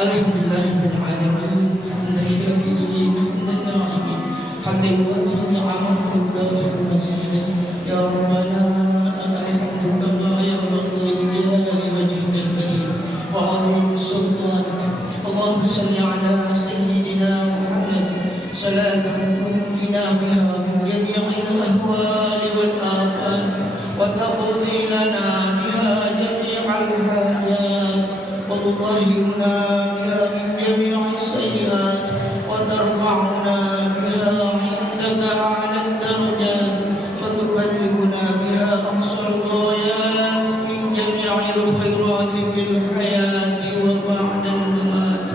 الحمد لله رب العالمين حمد الشاكرين حمد الناعمين حمد يوافي نعمه ويكافئ مزيده يا ربنا لك الحمد كما ينبغي لجلال وجهك الكريم وعظيم سلطانك. اللهم صل على سيدنا محمد صلاة تنجينا بها من جميع الأهوال والآفات وتقضي لنا بها جميع الحاجات وتطهرنا بها من جميع السيئات وترفعنا بها عندك أعلى الدرجات وتبلغنا بها أقصى الغايات من جميع الخيرات في الحياة وبعد الممات.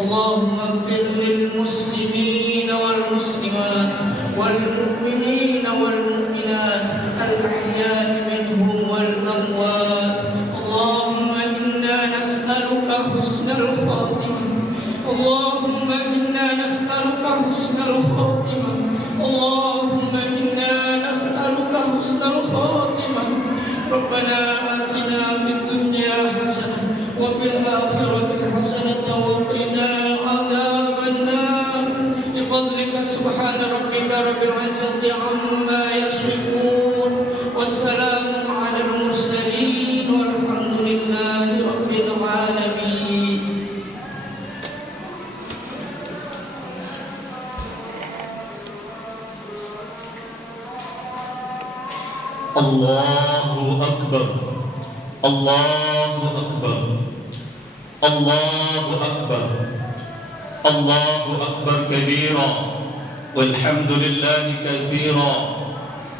اللهم اغفر للمسلمين والمسلمات والمؤمنين والمؤمنات الأحياء منهم والأموات. اللهم إنا نسألك حسن الخاتمة. اللهم إنا نسألك حسن الخاتمة. اللهم إنا نسألك حسن الخاتمة. ربنا آتنا في الدنيا حسنة وفي الآخرة حسنة وقنا عذاب النار بفضلك سبحان ربك رب العزة عما يصفون والسلام على المرسلين والحمد لله رب العالمين. الله أكبر الله أكبر الله أكبر الله أكبر كبيرا والحمد لله كثيرا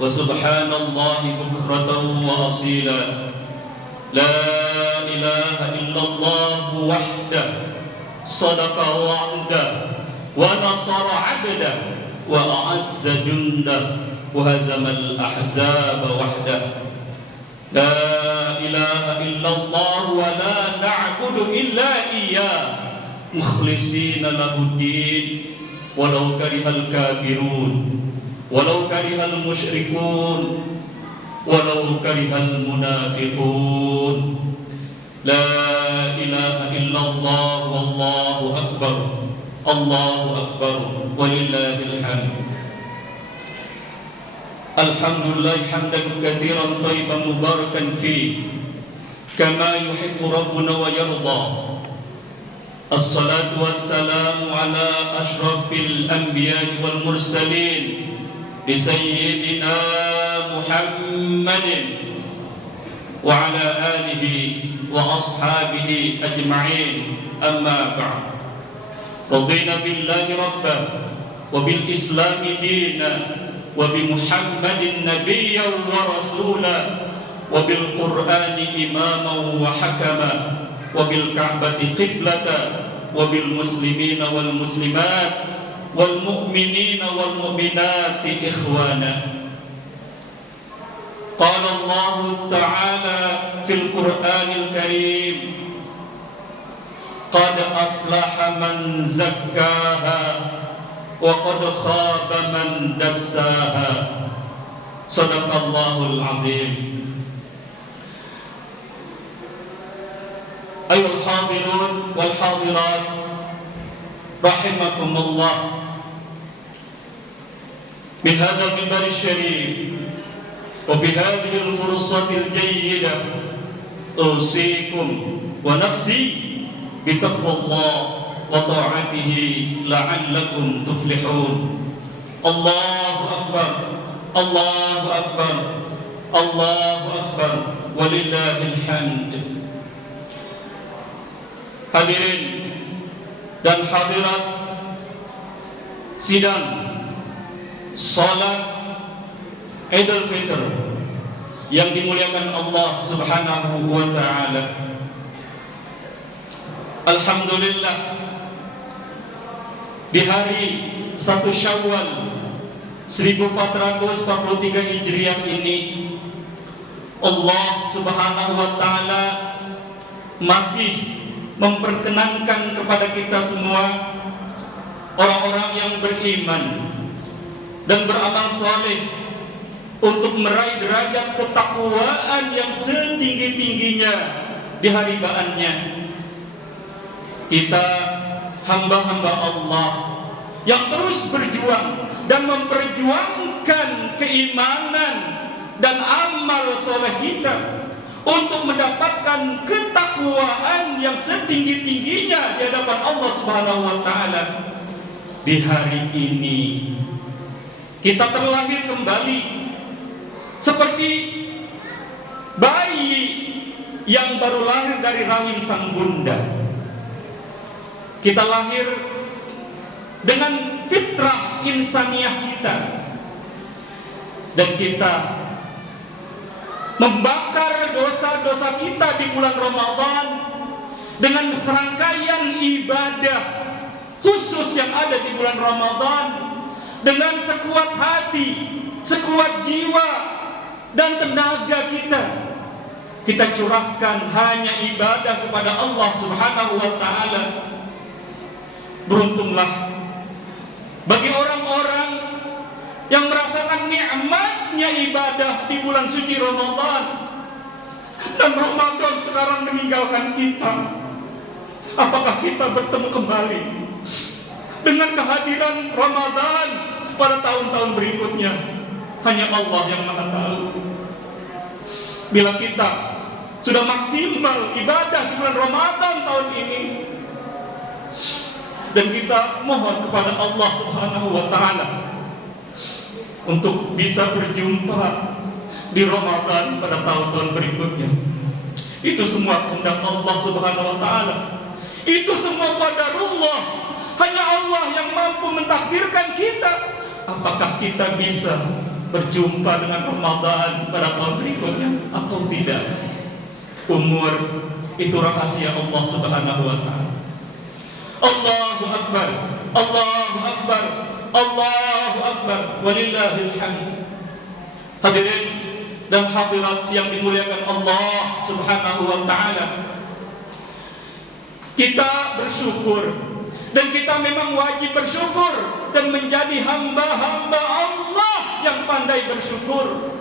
وسبحان الله بكرة وأصيلا. لا إله إلا الله وحده صدق وعده ونصر عبده وأعز جنده وهزم الأحزاب وحده. لا إله إلا الله ولا نعبد إلا إياه مخلصين له الدين ولو كره الكافرون ولو كره المشركون ولو كره المنافقون. لا إله إلا الله والله أكبر الله أكبر ولله الحمد. الحمد لله حمدا كثيرا طيبا مباركا فيه كما يحب ربنا ويرضى. الصلاة والسلام على أشرف الأنبياء والمرسلين لسيدنا محمد وعلى آله وأصحابه أجمعين. أما بعد، رضينا بالله ربا وبالإسلام دينا وبمحمد نبيا ورسولا وبالقرآن إماما وحكما وبالكعبة قبلة وبالمسلمين والمسلمات والمؤمنين والمؤمنات إخوانا. قال الله تعالى في القرآن الكريم: قد أفلح من زكاها وقد خاب من دساها. صدق الله العظيم. أيها الحاضرون والحاضرات رحمكم الله، من هذا المنبر الشريف وفي هذه الفرصة الجيدة أوصيكم ونفسي بتقوى الله وطاعته لعلكم تفلحون. الله أكبر الله أكبر الله أكبر ولله الحمد. Hadirin dan hadirat sidang salat Idul Fitr yang dimuliakan Allah Subhanahu wa taala. Alhamdulillah, di hari 1 Syawal 1443 Hijriah ini Allah Subhanahu wa taala masih memperkenankan kepada kita semua, orang-orang yang beriman dan beramal saleh, untuk meraih derajat ketakwaan yang setinggi-tingginya di hari baannya, kita hamba-hamba Allah yang terus berjuang dan memperjuangkan keimanan dan amal soleh kita untuk mendapatkan ketakwaan yang setinggi-tingginya di hadapan Allah Subhanahu wa taala. Di hari ini kita terlahir kembali seperti bayi yang baru lahir dari rahim sang bunda. Kita lahir dengan fitrah insaniah kita, dan kita membakar dosa-dosa kita di bulan Ramadan dengan serangkaian ibadah khusus yang ada di bulan Ramadan, dengan sekuat hati, sekuat jiwa dan tenaga kita curahkan hanya ibadah kepada Allah Subhanahu wa taala. Beruntunglah bagi orang-orang yang merasakan nikmatnya ibadah di bulan suci Ramadan, dan Ramadan sekarang meninggalkan kita. Apakah kita bertemu kembali dengan kehadiran Ramadan pada tahun-tahun berikutnya? Hanya Allah yang Maha tahu. Bila kita sudah maksimal ibadah di bulan Ramadan tahun ini, dan kita mohon kepada Allah Subhanahu wa taala untuk bisa berjumpa di Ramadan pada tahun-tahun berikutnya. Itu semua kehendak Allah Subhanahu wa taala. Itu semua qadarullah. Hanya Allah yang mampu mentakdirkan kita. Apakah kita bisa berjumpa dengan Ramadan pada tahun berikutnya atau tidak? Umur itu rahasia Allah Subhanahu wa taala. Allahu Akbar, Allahu Akbar, Allahu Akbar, walillahil hamd. Hadirin dan hadirat yang dimuliakan Allah Subhanahu wa taala, kita bersyukur, dan kita memang wajib bersyukur dan menjadi hamba-hamba Allah yang pandai bersyukur.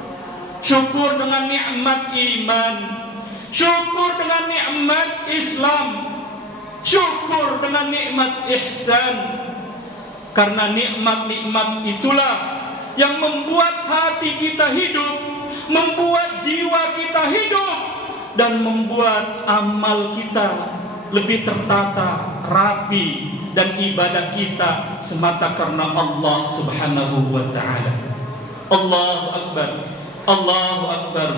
Syukur dengan nikmat iman, syukur dengan nikmat Islam, syukur dengan nikmat ihsan. Karena nikmat-nikmat itulah yang membuat hati kita hidup, membuat jiwa kita hidup, dan membuat amal kita lebih tertata, rapi, dan ibadah kita semata karena Allah Subhanahu wa taala. Allahu Akbar, Allahu Akbar,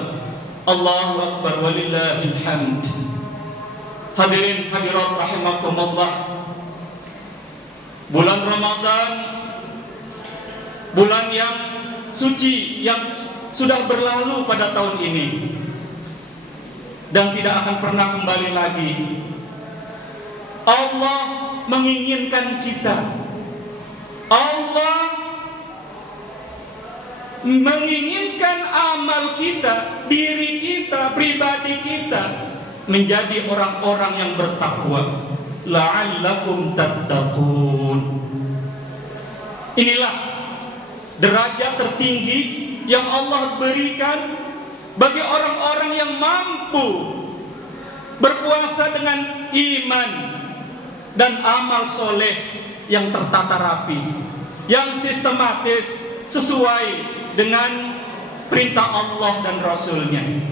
Allahu Akbar, walillahil hamd. Hadirin hadirat rahimakumullah, bulan Ramadan, bulan yang suci yang sudah berlalu pada tahun ini dan tidak akan pernah kembali lagi. Allah menginginkan kita, Allah menginginkan amal kita, diri kita, pribadi kita menjadi orang-orang yang bertakwa. La'allakum tattaqun. Inilah derajat tertinggi yang Allah berikan bagi orang-orang yang mampu berpuasa dengan iman dan amal soleh yang tertata rapi, yang sistematis sesuai dengan perintah Allah dan Rasul-Nya.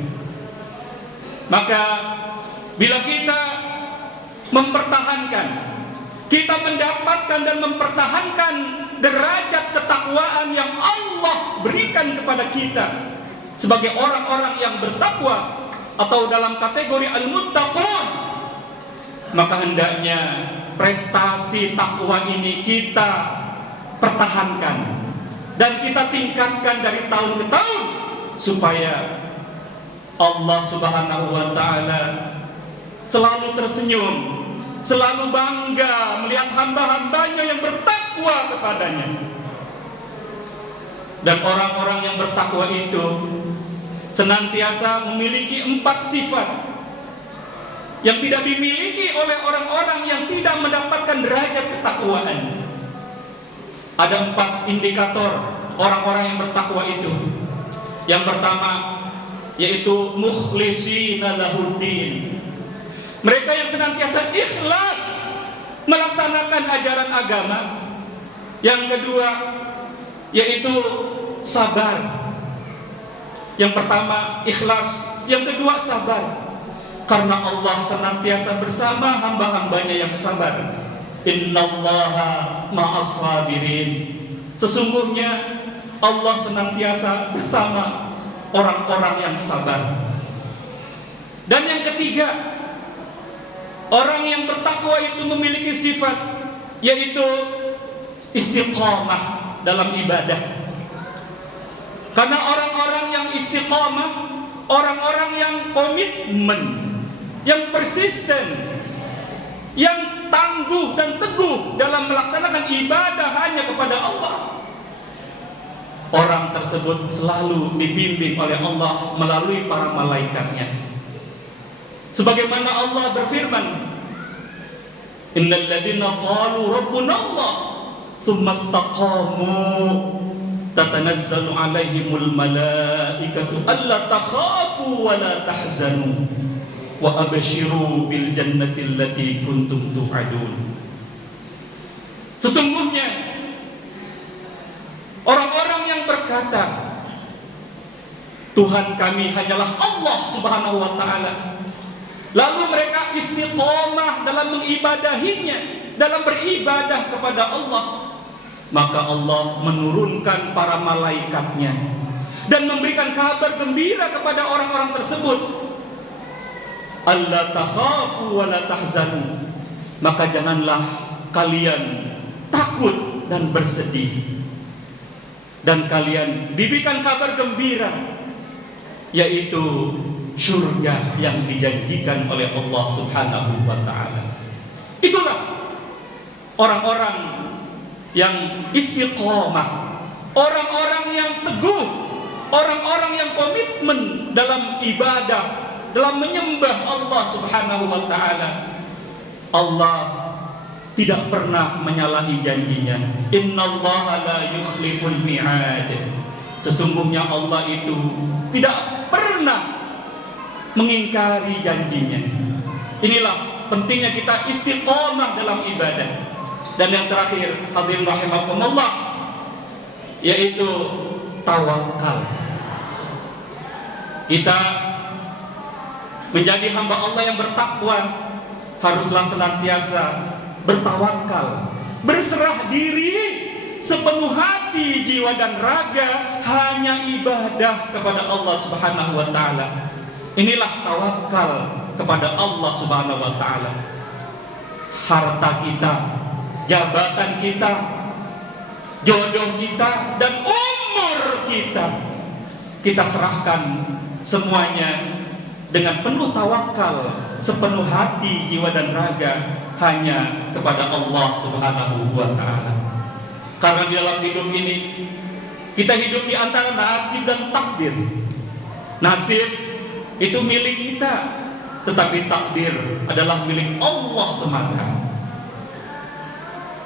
Maka bila kita mempertahankan, kita mendapatkan dan mempertahankan derajat ketakwaan yang Allah berikan kepada kita sebagai orang-orang yang bertakwa atau dalam kategori al-muttaqun, maka hendaknya prestasi takwa ini kita pertahankan dan kita tingkatkan dari tahun ke tahun, supaya Allah Subhanahu wa taala selalu tersenyum, selalu bangga melihat hamba-hambanya yang bertakwa kepadanya. Dan orang-orang yang bertakwa itu senantiasa memiliki 4 sifat yang tidak dimiliki oleh orang-orang yang tidak mendapatkan derajat ketakwaan. Ada 4 indikator orang-orang yang bertakwa itu. Yang pertama yaitu mukhlisina lahuddin. Mereka yang senantiasa ikhlas melaksanakan ajaran agama. Yang kedua yaitu sabar. Yang pertama ikhlas, yang kedua sabar. Karena Allah senantiasa bersama hamba-hambanya yang sabar. Innallaha ma'as sabirin. Sesungguhnya Allah senantiasa bersama orang-orang yang sabar. Dan yang ketiga, orang yang bertakwa itu memiliki sifat yaitu istiqamah dalam ibadah. Karena orang-orang yang istiqamah, orang-orang yang komitmen, yang persisten, yang tangguh dan teguh dalam melaksanakan ibadah hanya kepada Allah, orang tersebut selalu dibimbing oleh Allah melalui para malaikatnya. Sebagaimana Allah berfirman, innal ladzina qalu rabbuna Allah tsumma istaqamu tatanazzalu alaihimul malaikatu alla takhafu wa la tahzanu wa abshiru bil jannati allati kuntum tu'adun. Sesungguhnya orang-orang yang berkata Tuhan kami hanyalah Allah Subhanahu wa taala, lalu mereka istiqomah dalam mengibadahinya, dalam beribadah kepada Allah, maka Allah menurunkan para malaikatnya dan memberikan kabar gembira kepada orang-orang tersebut. Alla takhafu wa la tahzanu, maka janganlah kalian takut dan bersedih, dan kalian diberikan kabar gembira, yaitu surga yang dijanjikan oleh Allah Subhanahu wa taala. Itulah orang-orang yang istiqomah, orang-orang yang teguh, orang-orang yang komitmen dalam ibadah, dalam menyembah Allah Subhanahu wa taala. Allah tidak pernah menyalahi janjinya. Innallaha la yukhliful mi'ad. Sesungguhnya Allah itu tidak pernah mengingkari janjinya. Inilah pentingnya kita istiqomah dalam ibadah. Dan yang terakhir, hadirin rahimakumullah, yaitu tawakal. Kita menjadi hamba Allah yang bertakwa haruslah senantiasa bertawakal, berserah diri sepenuh hati, jiwa dan raga hanya ibadah kepada Allah Subhanahu wa taala. Inilah tawakal kepada Allah Subhanahu wa taala. Harta kita, jabatan kita, jodoh kita, dan umur kita serahkan semuanya dengan penuh tawakal, sepenuh hati, jiwa dan raga hanya kepada Allah Subhanahu wa taala. Karena di dalam hidup ini kita hidup di antara nasib dan takdir. Nasib itu milik kita, tetapi takdir adalah milik Allah semata.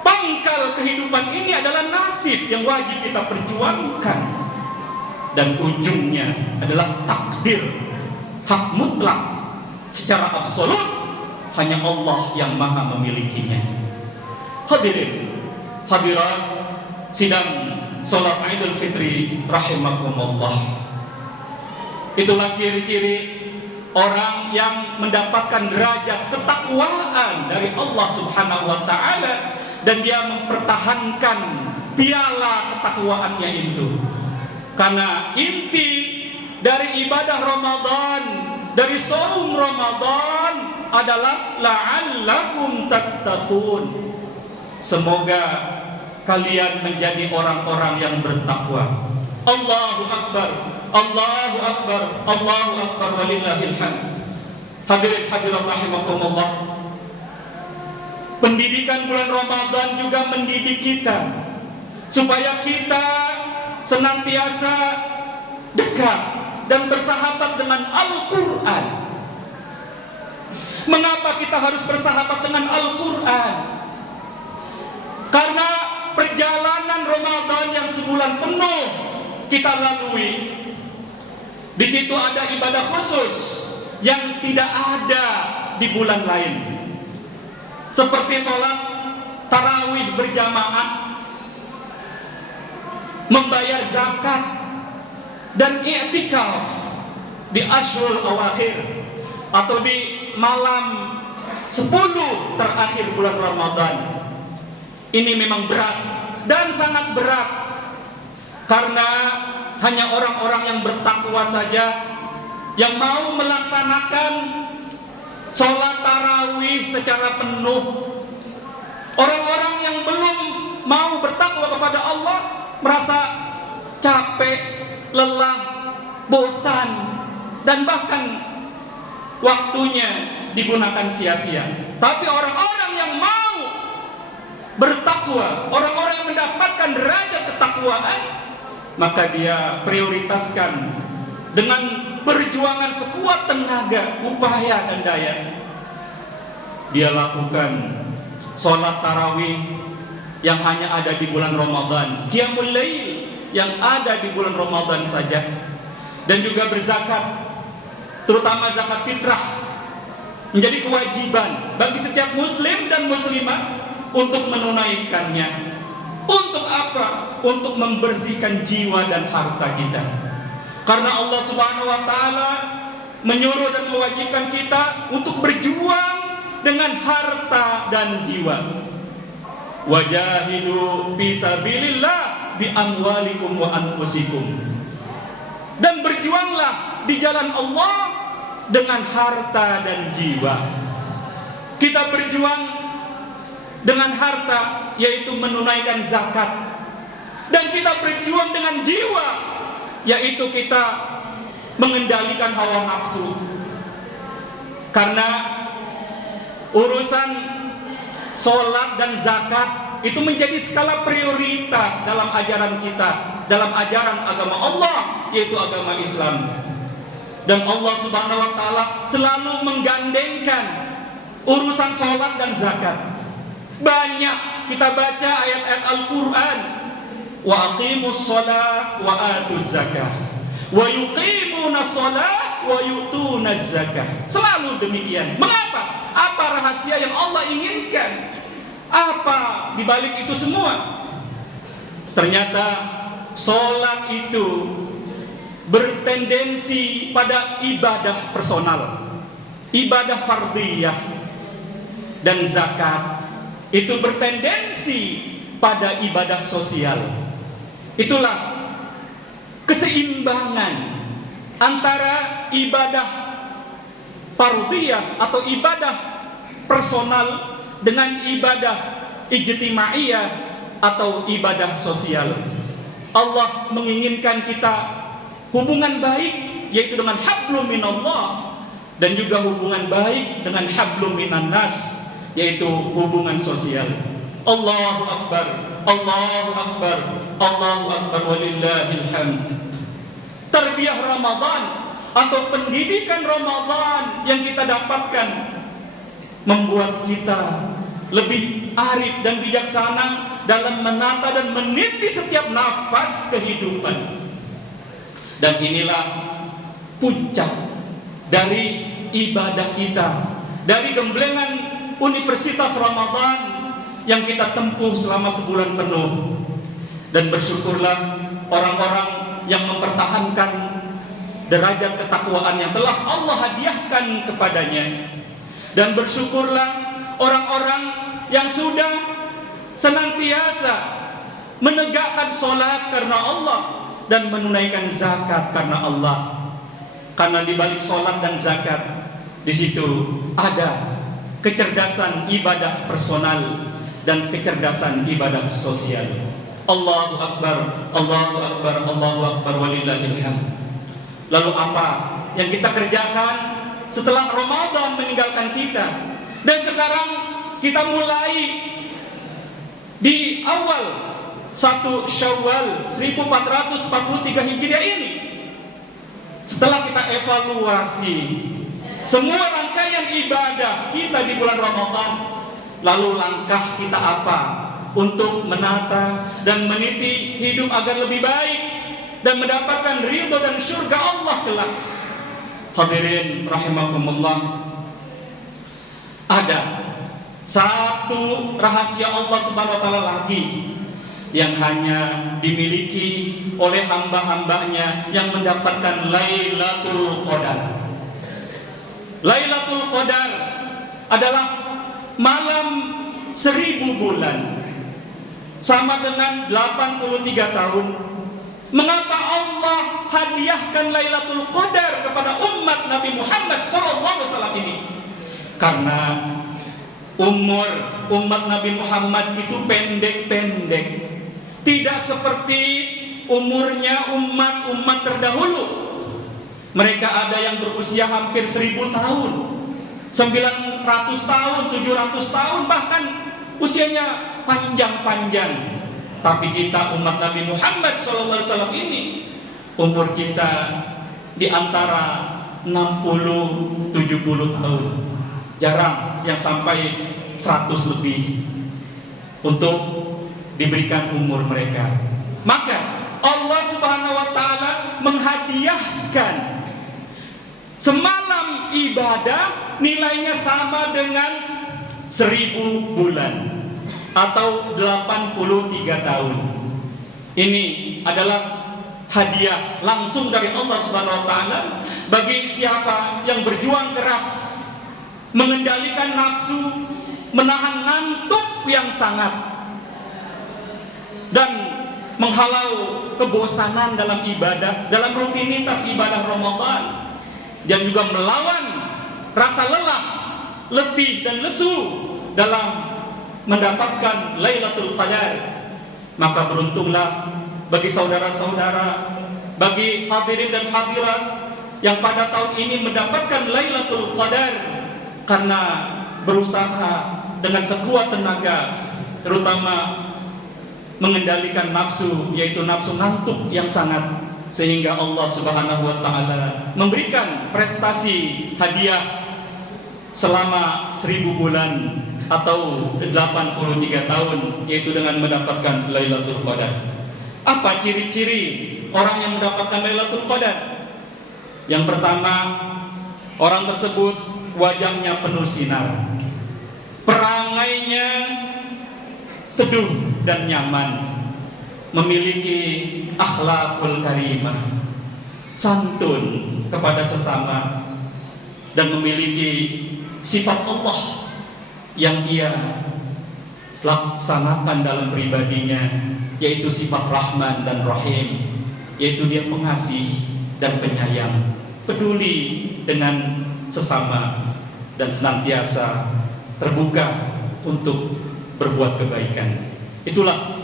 Pangkal kehidupan ini adalah nasib yang wajib kita perjuangkan, dan ujungnya adalah takdir. Hak mutlak secara absolut hanya Allah yang maha memilikinya. Hadirin hadirat sidang salat Idul Fitri rahimakumullah. Itulah ciri-ciri orang yang mendapatkan derajat ketakwaan dari Allah Subhanahu wa taala, dan dia mempertahankan piala ketakwaannya itu. Karena inti dari ibadah Ramadan, dari saum Ramadan adalah la'allakum tattaqun. Semoga kalian menjadi orang-orang yang bertakwa. Allahu Akbar, Allahu Akbar, Allahu Akbar, walillahil hamd. Hadirin hadirat rahimakumullah. Pendidikan bulan Ramadan juga mendidik kita supaya kita senantiasa dekat dan bersahabat dengan Al-Quran. Mengapa kita harus bersahabat dengan Al-Quran? Karena perjalanan Ramadan yang sebulan penuh kita lalui, di situ ada ibadah khusus yang tidak ada di bulan lain. seperti sholat tarawih berjamaah, membayar zakat, dan i'tikaf di Ashrul Awakhir atau di malam 10 terakhir bulan Ramadan. Ini memang berat dan sangat berat, karena hanya orang-orang yang bertakwa saja yang mau melaksanakan sholat tarawih secara penuh. Orang-orang yang belum mau bertakwa kepada Allah merasa capek, lelah, bosan, dan bahkan waktunya digunakan sia-sia. Tapi orang-orang yang mau bertakwa, orang-orang yang mendapatkan derajat ketakwaan, maka dia prioritaskan dengan perjuangan sekuat tenaga, upaya, dan daya. Dia lakukan sholat tarawih yang hanya ada di bulan Ramadan, qiyamul lail yang ada di bulan Ramadan saja, dan juga berzakat, terutama zakat fitrah, menjadi kewajiban bagi setiap muslim dan muslimah untuk menunaikannya. Untuk apa? Untuk membersihkan jiwa dan harta kita. Karena Allah Subhanahu wa taala menyuruh dan mewajibkan kita untuk berjuang dengan harta dan jiwa. Wajahidu fisabilillah bi amwalikum wa anfusikum. Dan berjuanglah di jalan Allah dengan harta dan jiwa. Kita berjuang dengan harta, yaitu menunaikan zakat, dan kita berjuang dengan jiwa, yaitu kita mengendalikan hawa nafsu. Karena urusan sholat dan zakat itu menjadi skala prioritas dalam ajaran kita, dalam ajaran agama Allah, yaitu agama Islam. Dan Allah Subhanahu wa taala selalu menggandengkan urusan sholat dan zakat. Banyak kita baca ayat-ayat Al-Quran, wa aqimus sholat wa atuz zakah wa yuqimunas sholat wa yu'tunaz zakah. Selalu demikian. Mengapa? Apa rahasia yang Allah inginkan? Apa dibalik itu semua? Ternyata sholat itu bertendensi pada ibadah personal, ibadah fardiyah, dan zakat itu bertendensi pada ibadah sosial. Itulah keseimbangan antara ibadah fardiyah atau ibadah personal dengan ibadah ijtimaiyah atau ibadah sosial. Allah menginginkan kita hubungan baik, yaitu dengan hablum minallah, dan juga hubungan baik dengan hablum minan nas, yaitu hubungan sosial. Allahu Akbar, Allahu Akbar, Allahu Akbar, walillahil hamd. Tarbiyah Ramadan atau pendidikan Ramadan yang kita dapatkan membuat kita lebih arif dan bijaksana dalam menata dan meniti setiap nafas kehidupan. Dan inilah puncak dari ibadah kita, dari gemblengan Universitas Ramadan yang kita tempuh selama sebulan penuh. Dan bersyukurlah orang-orang yang mempertahankan derajat ketakwaan yang telah Allah hadiahkan kepadanya. Dan bersyukurlah orang-orang yang sudah senantiasa menegakkan sholat karena Allah dan menunaikan zakat karena Allah. Karena di balik sholat dan zakat, di situ ada kecerdasan ibadah personal dan kecerdasan ibadah sosial. Allahu Akbar, Allahu Akbar, Allahu Akbar, walillahil hamd. Lalu apa yang kita kerjakan setelah Ramadan meninggalkan kita? Dan sekarang kita mulai di awal 1 Syawal 1443 Hijriah ini. Setelah kita evaluasi semua rangkaian ibadah kita di bulan Ramadan, lalu langkah kita apa untuk menata dan meniti hidup agar lebih baik dan mendapatkan ridho dan surga Allah kelak. Hadirin rahimakumullah, ada Satu rahasia Allah Subhanahu wa taala lagi yang hanya dimiliki oleh hamba-hambanya yang mendapatkan Lailatul Qadar. Lailatul Qadar adalah malam 1000 bulan, sama dengan 83 tahun. Mengapa Allah hadiahkan Lailatul Qadar kepada umat Nabi Muhammad SAW ini? Karena umur umat Nabi Muhammad itu pendek-pendek, tidak seperti umurnya umat-umat terdahulu. Mereka ada yang berusia hampir 1000 tahun, 900 tahun, 700 tahun, bahkan usianya panjang-panjang. Tapi kita umat Nabi Muhammad SAW ini umur kita di antara 60-70 tahun. Jarang yang sampai 100 lebih untuk diberikan umur mereka. Maka Allah Subhanahu wa taala menghadiahkan semalam ibadah nilainya sama dengan 1000 bulan atau 83 tahun. Ini adalah hadiah langsung dari Allah Subhanahu wa taala bagi siapa yang berjuang keras mengendalikan nafsu, menahan ngantuk yang sangat, dan menghalau kebosanan dalam ibadah, dalam rutinitas ibadah Ramadan, dan juga melawan rasa lelah, letih dan lesu dalam mendapatkan Lailatul Qadar. Maka beruntunglah bagi saudara-saudara, bagi hadirin dan hadirat yang pada tahun ini mendapatkan Lailatul Qadar karena berusaha dengan sekuat tenaga, terutama mengendalikan nafsu, yaitu nafsu ngantuk yang sangat, sehingga Allah Subhanahu wa taala memberikan prestasi hadiah selama 1000 bulan atau 83 tahun, yaitu dengan mendapatkan Lailatul Qadar. Apa ciri-ciri orang yang mendapatkan Lailatul Qadar? Yang pertama, orang tersebut wajahnya penuh sinar, perangainya teduh dan nyaman, memiliki akhlakul karimah, santun kepada sesama, dan memiliki sifat Allah yang ia laksanakan dalam pribadinya, yaitu sifat Rahman dan Rahim, yaitu dia pengasih dan penyayang, peduli dengan sesama, dan senantiasa terbuka untuk berbuat kebaikan. Itulah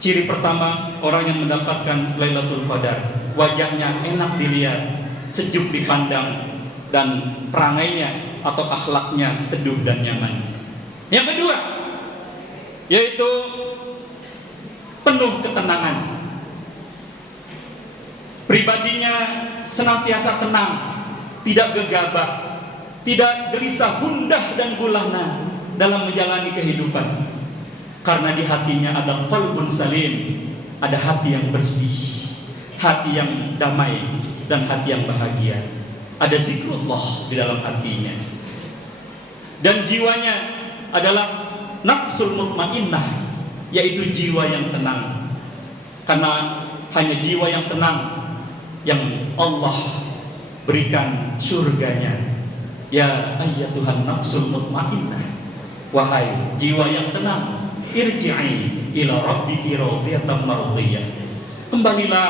ciri pertama orang yang mendapatkan Lailatul Qadar. Wajahnya enak dilihat, sejuk dipandang, dan perangainya atau akhlaknya teduh dan nyaman. Yang kedua, yaitu penuh ketenangan. Pribadinya senantiasa tenang, tidak gegabah, tidak gelisah, gundah dan gulana dalam menjalani kehidupan. Karena di hatinya ada qalbun salim, ada hati yang bersih, hati yang damai, dan hati yang bahagia. Ada zikrullah di dalam hatinya. Dan jiwanya adalah nafsul mutmainnah, yaitu jiwa yang tenang. Karena hanya jiwa yang tenang yang Allah berikan surganya. Ya ayyatuhan nafsul mutmainnah, wahai jiwa yang tenang, irji'i ila rabbiki radiyatan mardiyah. Kembalilah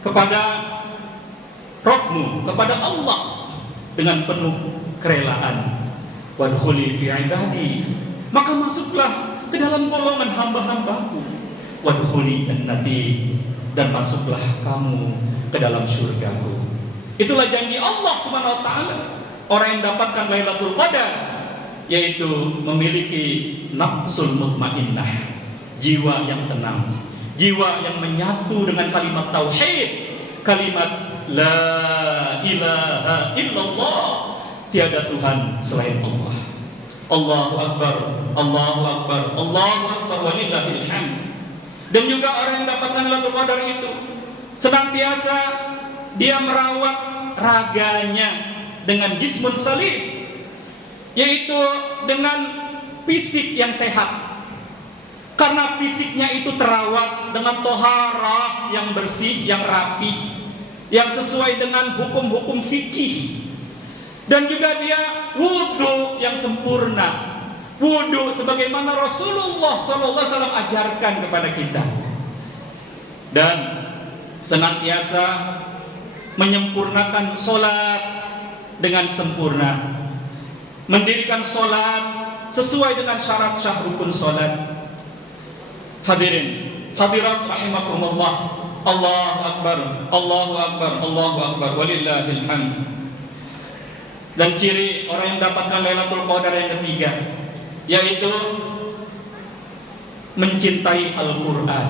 kepada Rabbmu, kepada Allah dengan penuh kerelaan. Wadkhuli fi ibadi, maka masuklah ke dalam golongan hamba-hambaku. Wadkhuli jannati, dan masuklah kamu ke dalam surgaku. Itulah janji Allah Subhanahu wa taala. Orang yang dapatkan Lailatul Qadar yaitu memiliki nafsul mutmainnah, jiwa yang tenang, jiwa yang menyatu dengan kalimat tauhid, kalimat la ilaha illallah, tiada Tuhan selain Allah. Allahu Akbar, Allahu Akbar, Allahu Akbar, walillahil hamd. Dan juga orang yang dapatkan Lailatul Qadar itu senantiasa dia merawat raganya dengan jismun salim, yaitu dengan fisik yang sehat. Karena fisiknya itu terawat dengan toharah yang bersih, yang rapi, yang sesuai dengan hukum-hukum fikih. Dan juga dia wudhu yang sempurna, wudhu sebagaimana Rasulullah SAW ajarkan kepada kita. Dan senantiasa menyempurnakan sholat dengan sempurna, mendirikan sholat sesuai dengan syarat syah rukun sholat. Hadirin, hadirat rahimakumullah, Allahu Akbar, Allahu Akbar, Allahu Akbar, walillahil hamd. Dan ciri orang yang mendapatkan Lailatul Qadar yang ketiga, yaitu mencintai Al-Quran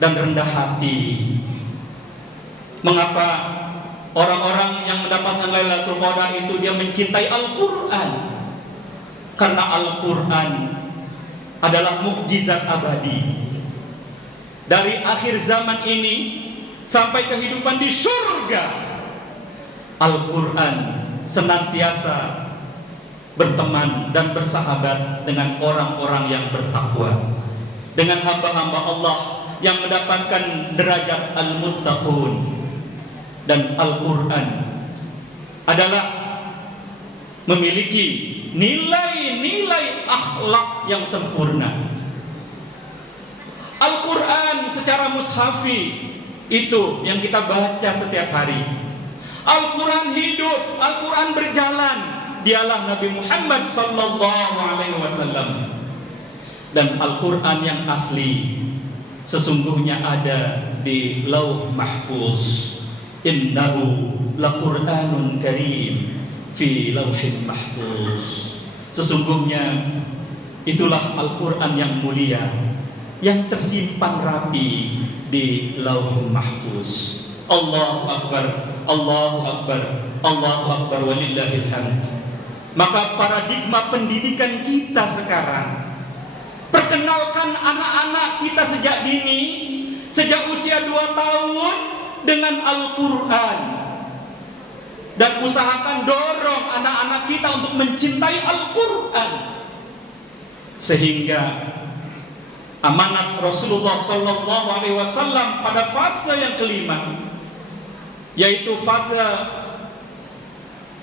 dan rendah hati. Mengapa orang-orang yang mendapatkan Lailatul Qadar itu dia mencintai Al-Quran? Karena Al-Quran adalah mukjizat abadi. Dari akhir zaman ini sampai kehidupan di surga, Al-Quran senantiasa berteman dan bersahabat dengan orang-orang yang bertakwa, dengan hamba-hamba Allah yang mendapatkan derajat al-muttaqun. Dan Al-Quran adalah memiliki nilai-nilai akhlak yang sempurna. Al-Quran secara mushafi itu yang kita baca setiap hari. Al-Quran hidup, Al-Quran berjalan. Dialah Nabi Muhammad SAW. Dan Al-Quran yang asli sesungguhnya ada di Lauh Mahfuz. Innahu laqur'anun karim fi lauhin mahfuz. Sesungguhnya itulah Al-Quran yang mulia, yang tersimpan rapi di Lauh Mahfuz. Allahu Akbar, Allahu Akbar, Allahu Akbar, walillahil hamd. Maka paradigma pendidikan kita sekarang, perkenalkan anak-anak kita sejak dini, sejak usia 2 tahun dengan Al-Quran. Dan usahakan dorong anak-anak kita untuk mencintai Al-Quran, sehingga amanat Rasulullah SAW pada fase yang kelima, yaitu fase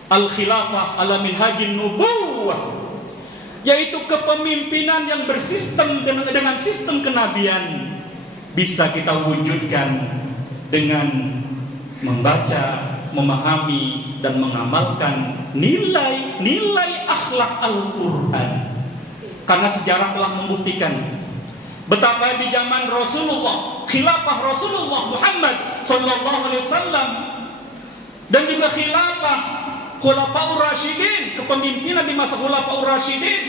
Al-Khilafah ala minhajin nubuwah, yaitu kepemimpinan yang bersistem dengan sistem kenabian, bisa kita wujudkan dengan membaca, memahami, dan mengamalkan nilai-nilai akhlak Al-Quran. Karena sejarah telah membuktikan betapa di zaman Rasulullah, khilafah Rasulullah Muhammad SAW, dan juga khilafah Khulafaur Rasyidin, kepemimpinan di masa Khulafaur Rasyidin,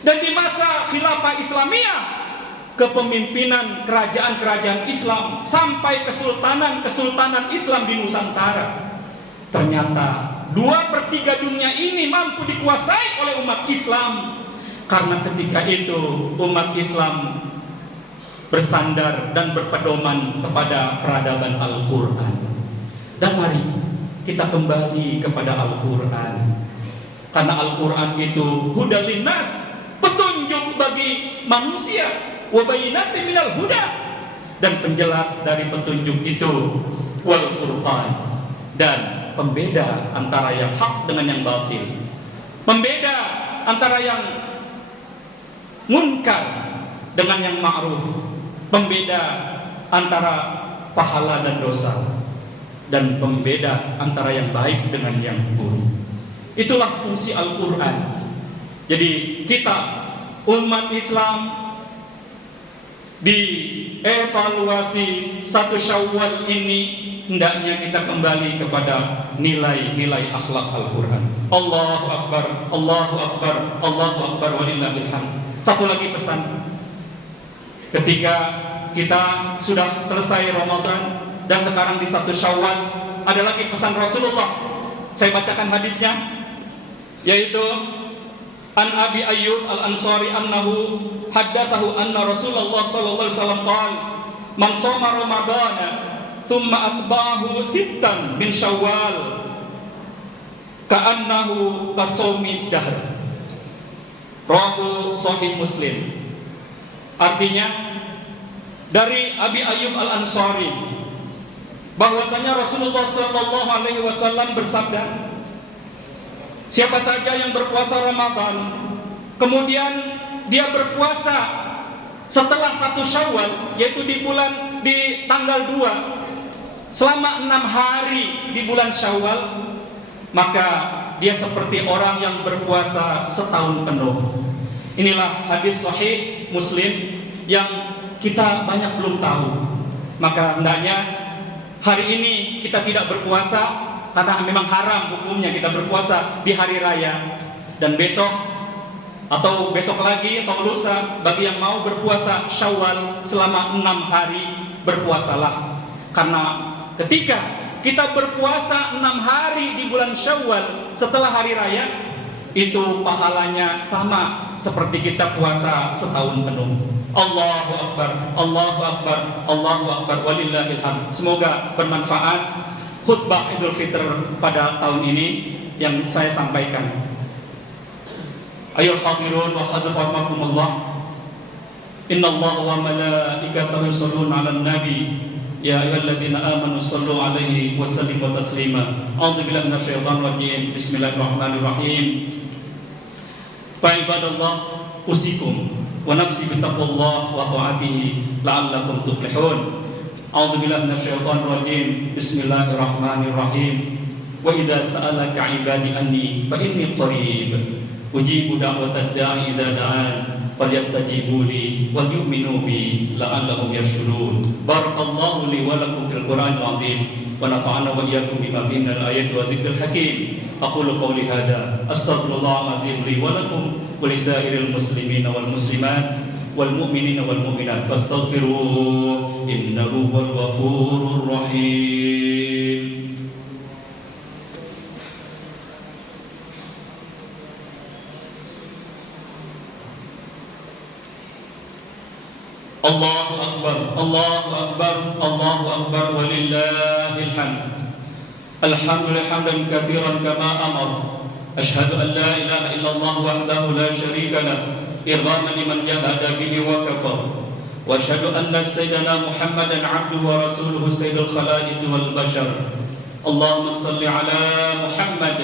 dan di masa khilafah Islamiyah, kepemimpinan kerajaan-kerajaan Islam, sampai kesultanan Islam di Nusantara. Ternyata 2/3 dunia ini mampu dikuasai oleh umat Islam, karena ketika itu umat Islam bersandar dan berpedoman kepada peradaban Al-Quran. Dan mari kita kembali kepada Al-Quran, karena Al-Quran itu hudal linnas, petunjuk bagi manusia, wa bayyinatin minal huda, dan penjelas dari petunjuk itu, wal furqan, dan pembeda antara yang hak dengan yang batil, pembeda antara yang munkar dengan yang ma'ruf, pembeda antara pahala dan dosa, dan pembeda antara yang baik dengan yang buruk. Itulah fungsi Al-Quran. Jadi kita umat Islam di evaluasi 1 Syawal ini hendaknya kita kembali kepada nilai-nilai akhlak Al-Quran. Allahu Akbar, Allahu Akbar, Allahu Akbar, walillahil hamd. Satu lagi pesan, ketika kita sudah selesai Ramadan dan sekarang di 1 Syawal, ada lagi pesan Rasulullah. Saya bacakan hadisnya, yaitu An Abi Ayyub Al-Ansari annahu haddathahu anna Rasulullah sallallahu alaihi wasallam qala man shoma Ramadana thumma atba'ahu sittan min Syawal ka'annahu kasawmid dahr. Rawahu Sahih Muslim. Artinya dari Abi Ayyub Al-Ansari bahwasanya Rasulullah Shallallahu Alaihi Wasallam bersabda, siapa saja yang berpuasa Ramadan kemudian dia berpuasa setelah 1 Syawal, yaitu di tanggal 2 selama 6 hari di bulan Syawal, maka dia seperti orang yang berpuasa setahun penuh. Inilah hadis Sahih Muslim yang kita banyak belum tahu. Maka hendaknya hari ini kita tidak berpuasa karena memang haram hukumnya kita berpuasa di hari raya, dan besok atau besok lagi atau lusa bagi yang mau berpuasa Syawal selama 6 hari berpuasalah. Karena ketika kita berpuasa 6 hari di bulan Syawal setelah hari raya, itu pahalanya sama seperti kita puasa setahun penuh. Allahu Akbar, Allahu Akbar, Allahu Akbar, walillahil hamd. Semoga bermanfaat khutbah Idul Fitr pada tahun ini yang saya sampaikan. Ayo hadirun wa hadir rahmakumullah. Innallaha wa malaikatahu yusholluna 'alan nabi. Ya ayyuhalladzina amanu shallu 'alaihi wa sallimu taslima. A'udzu billahi minasyaitonir rajim. Bismillahirrahmanirrahim. Fa'ibadallah usikum wa nafsi bittaqwallah wa ta'atihi la'allakum tuflihun. A'udzu billahi minasyaitonir rajim. Bismillahirrahmanirrahim. Wa idza sa'alaka 'ibadi anni fa inni qarib ujibu da'watad da'i idza da'an falyastajibu li wa yu'minu bi la'allahum yashkurun. Barakallahu li wa lakum fil Qur'anil 'azim wa nafa'ana wa iyyakum bima fihi minal ayati wa dzikril hakim. Aqulu qawli hadza astaghfirullahal 'azim li wa lakum wa lisairil muslimina wal muslimat wal mu'minina wal mu'minat fastaghfiruhu innahu huwal ghafurur rahim. Allahu Akbar, Allahu Akbar, Allahu Akbar, walillahil hamd. Alhamdulillah hamdan katsiran kama amar. Ashhadu an la ilaha illallah wahdahu la syarika lah, irghaman liman jahada bihi wa kafar. Wa ashhadu anna sayyidana Muhammadan 'abduhu wa rasuluhu sayyidul khalaiq wal bashar. Allahumma shalli ala Muhammad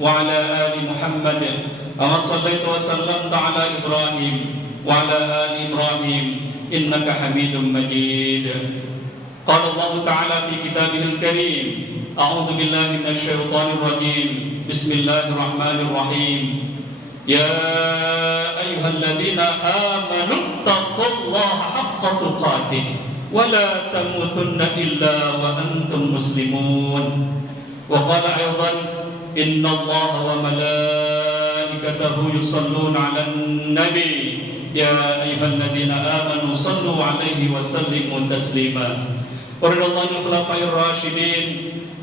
wa ala ali Muhammad kama shallaita wa sallamta ala Ibrahim wa ala ali Ibrahim innaka Hamidum Majid. Qala Allah Ta'ala fi kitabihil karim, a'udzu billahi minasy syaithanir rajim. Bismillahirrahmanirrahim. Ya ayyuhalladzina amanu taqullaha haqqa tuqatih wa la tamutunna illa wa antum muslimun. Wa qala aidan innallaha wa malaikatahu yusholluna 'alan nabi. Ya ayyuhalladzina amanu shallu 'alaihi wa sallimu taslima. Waradallahu khulafa'ir rasyidin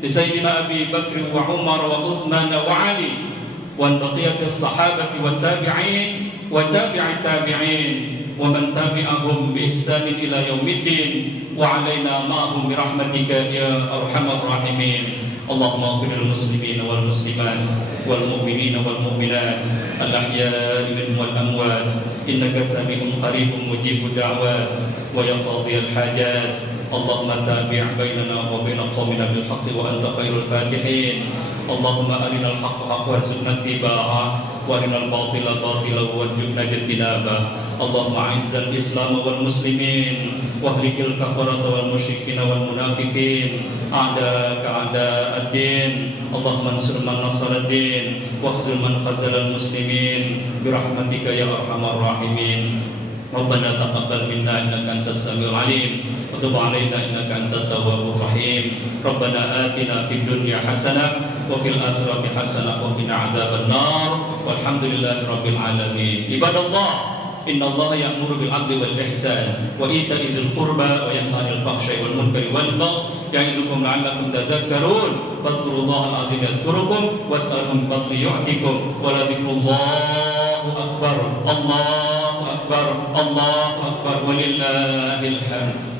li sayyidina Abi Bakr wa Umar wa Utsman wa Ali wa baqiyatis sahabati wat tabi'in wa tabi'it tabi'in wa man tabi'ahum bi ihsanin ila yaumiddin wa 'alaina ma'hum bi rahmatika ya arhamar rahimin. Allahumma ighfir lil muslimina wal muslimat wal mu'minina wal mu'minat al ahya'i minhum wal amwat innaka sami'un qaribun mujibud da'wat wa yaqdi al hajat. Allahumma tabi' bainana wa bain qaumina bil haqqi wa anta khairul fatihin. Allahumma arinal haqqa haqqan warzuqna ittiba'ah wa arinal batila batilan warzuqna ijtinabah. Allahumma a'izzal islam wal muslimin wa ahlikil kafarata wal musyrikin wal munafiqin a'daka a'da'ad-din. Allahumma ansur man nasaraddin wa khzul man khazalal muslimin bi rahmatika ya arhamar rahimin. Rabbana taqabbal minna innaka antas samiul alim wa tub 'alaina innaka antat tawwabur rahim. Rabbana atina fid dunya hasanah wa fil akhirati hasanah wa qina adzaban nar. Walhamdulillahi rabbil alamin. Ibadallah, innallaha ya'muru bil 'adli wal ihsan wa ita'i dzil qurba wa yanha 'anil fahsya'i wal munkari wal baghi ya'izukum la'allakum tadhakkarun. Fadhkurullahal 'azim yadhkurukum was'aluhu min fadlihi yu'tikum wa la dzikrullahi akbar. Allahu akbar, Allahu akbar, walillahil hamd.